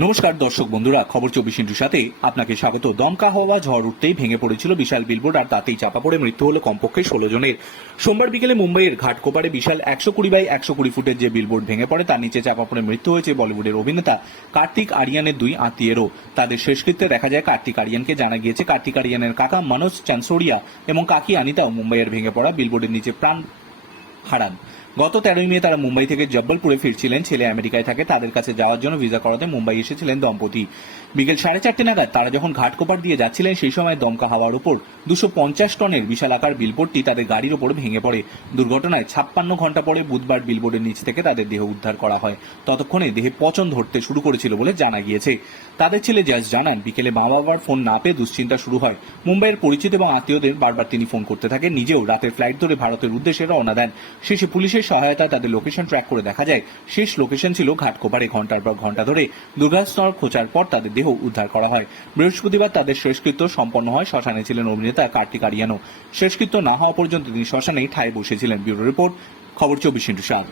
নমস্কার দর্শক বন্ধুরা, খবর চব্বিশ ইন্টুর সাথে আপনাকে স্বাগত। দমকা হওয়া, ঝড় উঠতেই ভেঙে পড়েছিল বিশাল বিলবোর্ড আর তাতেই চাপা পড়ে মৃত্যু হলো কমপক্ষে ষোলো জনের। সোমবার বিকেলে মুম্বাইয়ের ঘাটকোপারে বিশাল একশো কুড়ি বাই একশো কুড়ি ফুটের যে বিলবোর্ড ভেঙে পড়ে, তার নিচে চাপা পড়ে মৃত্যু হয়েছে বলিউডের অভিনেতা কার্তিক আরিয়ানের দুই আত্মীয়েরও। তাদের শেষকৃত্যে দেখা যায়, কার্তিক আরিয়ানকে জানা গিয়েছে, কার্তিক আরিয়ানের কাকা মনোজ চানসোরিয়া এবং কাকি আনিতাও মুম্বাইয়ের ভেঙে পড়া বিলবোর্ডের নিচে প্রাণ হারান। গত তেরোই মে তারা মুম্বাই থেকে জব্বলপুরে ফিরছিলেন। ছেলে আমেরিকায় থাকে, তাদের কাছে যাওয়ার জন্য ভিসা করাতে মুম্বাই এসেছিলেন দম্পতি। বিকেল সাড়ে চারটে নাগাদ তারা যখন ঘাটকোপার দিয়ে যাচ্ছিলেন, সেই সময় দমকা হাওয়ার উপর দুশো পঞ্চাশ টনের বিশাল আকার বিলবোর্ডটি তাদের গাড়ির ওপর ভেঙে পড়ে। দুর্ঘটনায় ছাপ্পান্ন ঘণ্টা পরে বুধবার বিলবোর্ডের নিচ থেকে তাদের দেহ উদ্ধার করা হয়। ততক্ষণে দেহে পচন ধরতে শুরু করেছিল বলে জানা গিয়েছে। তাদের ছেলে জাস জানান, বিকেলে মা বাবার ফোন না পেয়ে দুশ্চিন্তা শুরু হয়। মুম্বাইয়ের পরিচিত এবং আত্মীয়দের বারবার তিনি ফোন করতে থাকেন, নিজেও রাতের ফ্লাইট ধরে ভারতের উদ্দেশ্যে রওনা দেন। শেষে পুলিশের সহায়তায় তাদের লোকেশন ট্র্যাক করে দেখা যায়। শেষ লোকেশন ছিল ঘাটকোপারে ঘণ্টার পর ঘণ্টা ধরে। দুর্গাস্তর খোঁচার পর তাদের দেহ উদ্ধার করা হয়। বৃহস্পতিবার তাদের শেষকৃত্য সম্পন্ন হয়। শ্মশানে ছিলেন অভিনেতা কার্তিক আরিয়ানো শেষকৃত্য না হওয়া পর্যন্ত তিনি শ্মশানেই ঠায় বসেছিলেন। ব্যুরো রিপোর্ট, খবর চব্বিশ ইন্টু সাত।